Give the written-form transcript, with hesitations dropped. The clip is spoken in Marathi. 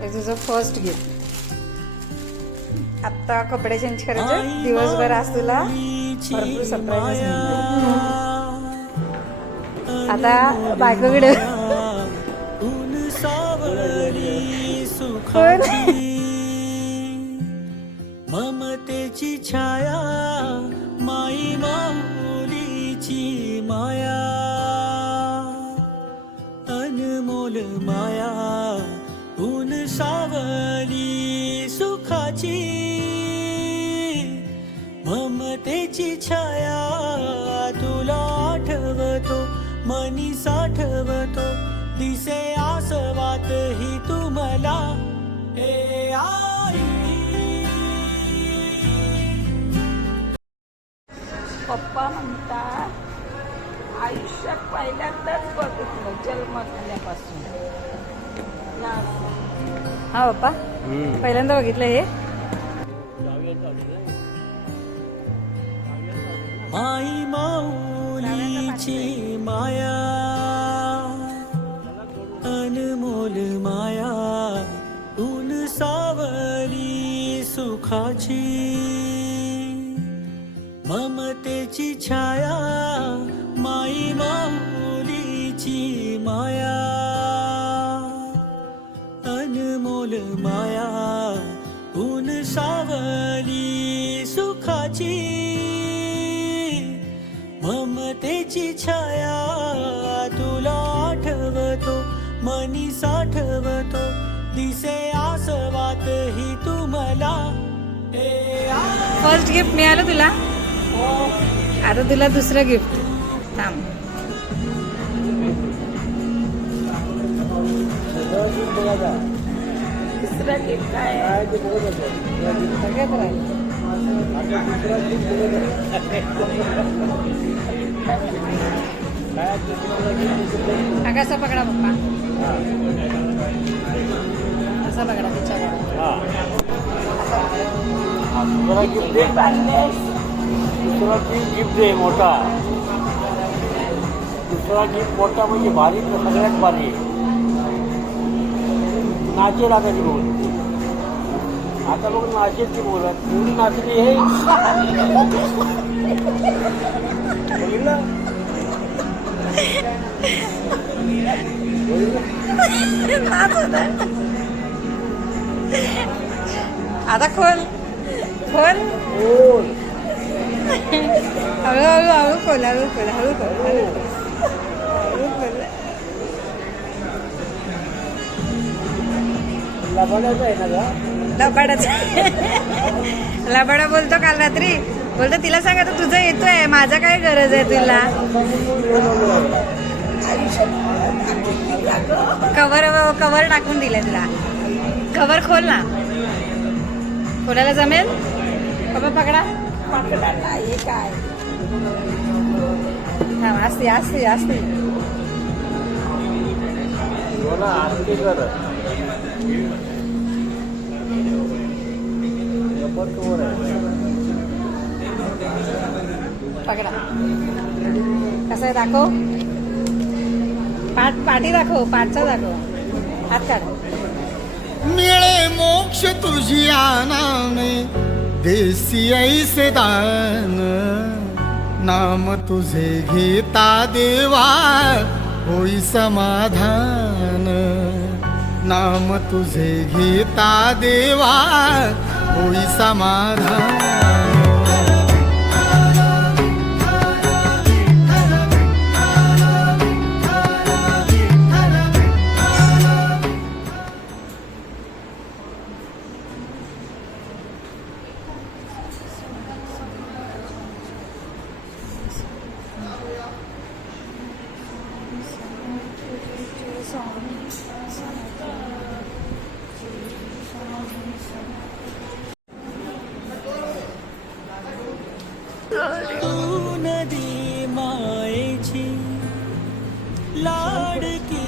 हे तुझं फर्स्ट गिफ्ट. आता कपडे चेंज करायचे दिवसभर. आज तुला भरपूर सरप्राईज मिळणार. आता बायकोकडे ममतेची छाया माई माऊलीची माया अनमोल माया ऊन सावली सुखाची ममतेची छाया तुला आठवतो मनी साठवतो दिसे आसवात ही तुम्हाला हे आई. पप्पा म्हणतात आयुष्यात पहिल्यांदाच बघितलं जन्म झाल्यापासून. हा पप्पा पहिल्यांदा बघितलं हे. माई माऊलीची माया अनमोल माया ऊन सावली सुखाची ममतेची छाया माई माऊलीची माया अनमोल माया ऊन सावली सुखाची ममतेची छाया तुला आठवतो मनी साठवतो दिसे आसवात ही तुम्हाला हे आई. फर्स्ट गिफ्ट मिळालं तुला. आता तुला दुसरं गिफ्ट. थांब. दुसरं गिफ्ट काय कसा पकडा पप्पा. असा पकडा तिच्या दुसरा गिफ्ट आहे मोठा. दुसरा गिफ्ट मोठा म्हणजे भारी सगळ्यात भारी नाचेल. आता ती बोल आता बघ नाचेल ती बोलत एवढी नाचली हे आता खोल खोल हळूहळू हळू खोल हळू खोल हळू खोल हळू खोल. लबाडाचा आहे ना का लबाडाचा लबाडा बोलतो काल रात्री. बोलतो तिला सांगा तर तुझं येतोय माझा काय गरज आहे तुला. कवर कवर टाकून दिलाय तुला. कवर खोल ना. खोलायला जमेल. बाबा पकडा पकडा नाही काय. हा असते असते असते. बोला आरती कर पकडा. कसं आहे दाखव. पाठी दाखव. पाठचा दाखव. हात काढ. मिळे मोक्ष तुझिया नामे देसी ऐसे दान नाम तुझे घेता देवा होई समाधान नाम तुझे घेता देवा होई समाधान. नदी मायेची लाडकी